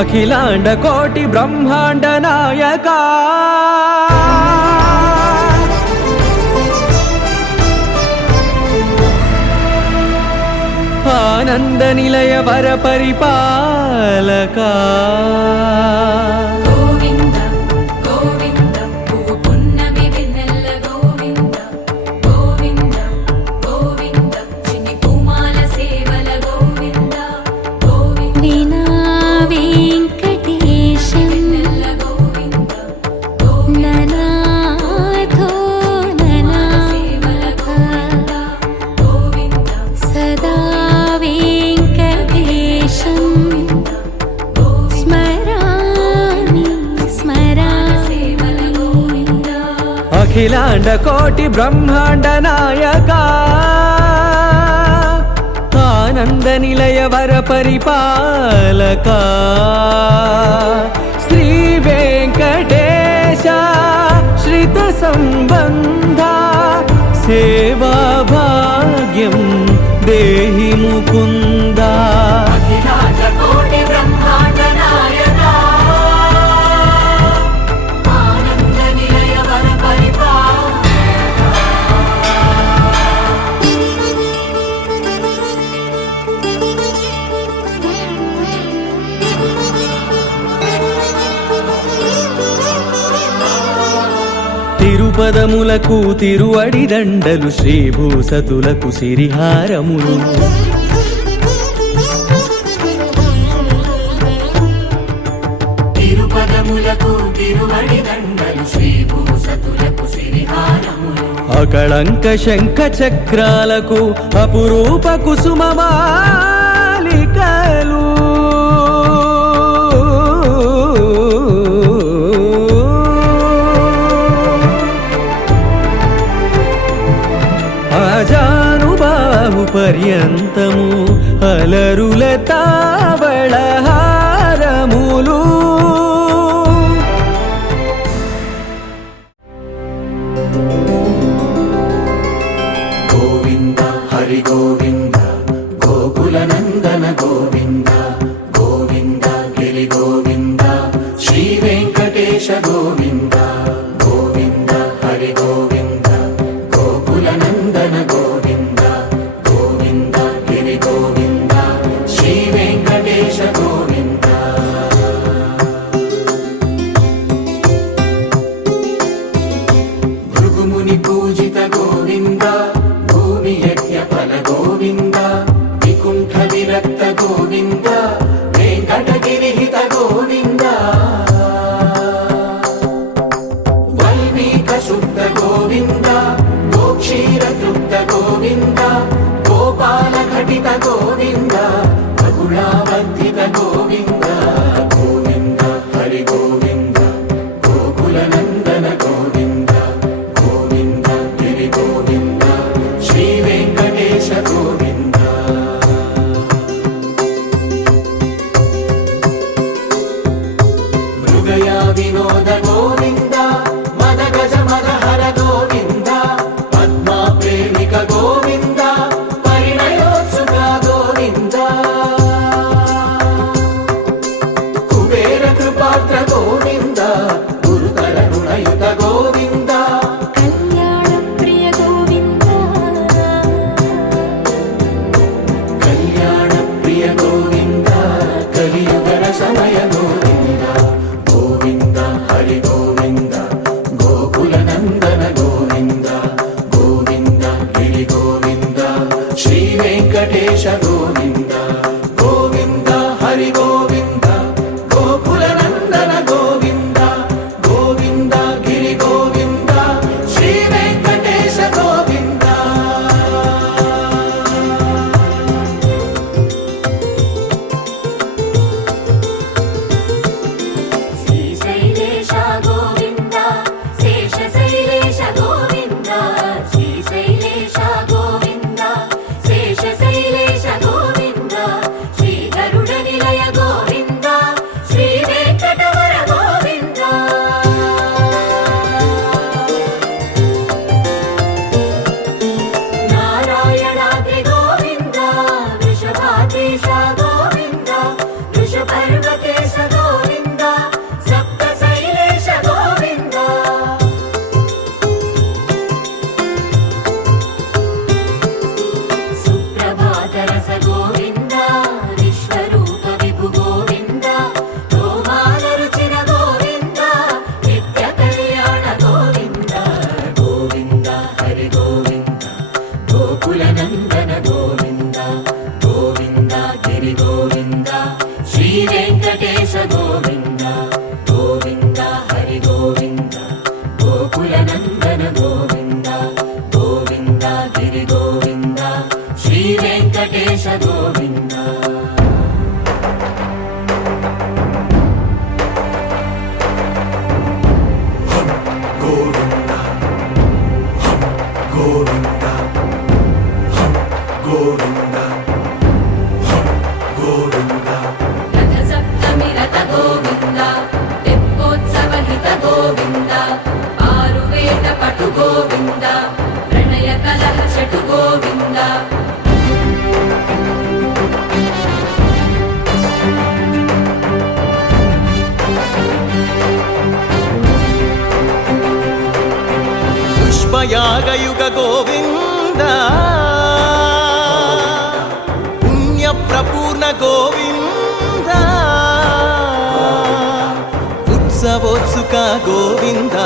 అఖిలాండ కోటి బ్రహ్మాండ నాయక ఆనంద నిలయ వర పరిపాలక అఖిలాండ కోటి బ్రహ్మాండ నాయక ఆనంద నిలయ వర పరిపాలక శ్రీ వెంకటేశ శ్రిత సంబంధ సేవా భాగ్యం దేహి ముకుంద. తిరుపదములకు తిరువడి దండలు శ్రీభూసతులకు సిరిహారములు తిరుపదములకు తిరువడి దండలు శ్రీభూసతులకు సిరిహారములు అకళంక శంఖ చక్రాలకు అపురూప కుసుమమాలికలు అజానుబాహు పర్యంతము అలరుల తావళహారములు గోవింద హరి గోవింద గోకుల నందన గోవింద గోవింద గిరి గోవింద శ్రీ వెంకటేశ గోవింద గోవింద హరి గోవింద గోకుల నందన గోవింద గోవింద గిరి గోవింద శ్రీ వెంకటేశ గోవింద. భృగుముని పూజిత గోవింద భూమి యజ్ఞ ఫల గోవింద వికుంఠ విరక్త గోవింద వెంకటగిరిహిత గోవింద వల్మీక శుద్ధ గోవింద గోక్షీర తృప్త గోవింద గోపాల ఘటిత గోవింద బహుళావర్ధిత గోవింద గోవింద హరి గోవింద గోకుల నందన గోవింద గోవింద గిరి గోవింద శ్రీ వెంకటేశ గోవింద. మృగయా వినోద గోవింద మద గజ మదహర గోవింద పద్మా ప్రేమిక గోవింద పరిణయోత్సుక గోవింద కుబేర కృపాత్ర గోవింద గురుతర రుణయుత గోవింద కళ్యాణ ప్రియ గోవింద కళ్యాణ ప్రియ గోవింద కలియుగర సమయ గోవింద గోవింద హరి గోవింద గోకుల నందన గోవింద గోవింద గిరి గోవింద శ్రీ వెంకటేశ గోవింద గోవింద హరి గోవింద గోకుల నందన గోవింద గోవింద గిరి గోవింద శ్రీ వెంకటేశ గోవింద. శ్రీశైలేశ గోవింద శేషశైలేశ గోవింద శ్రీశైలేశ గోవింద శేషశైలేశ గోవింద హరి గోవింద శ్రీ వెంకటేశ గోవింద గోవింద హరి గోవింద గోకుల నందన గోవింద గోవింద గిరి గోవింద శ్రీ వెంకటేశ గోవింద గోవింద గోవింద గోవింద గోవింద రథ సప్తమి రథ గోవింద తెప్పోత్సవ హిత గోవింద ఆరువేద పటు గోవింద ప్రణయ కలహ షటు గోవింద పుష్పయాగయుగ గోవింద పుణ్య ప్రపూర్ణ గోవింద ఉత్సవోత్సుక గోవింద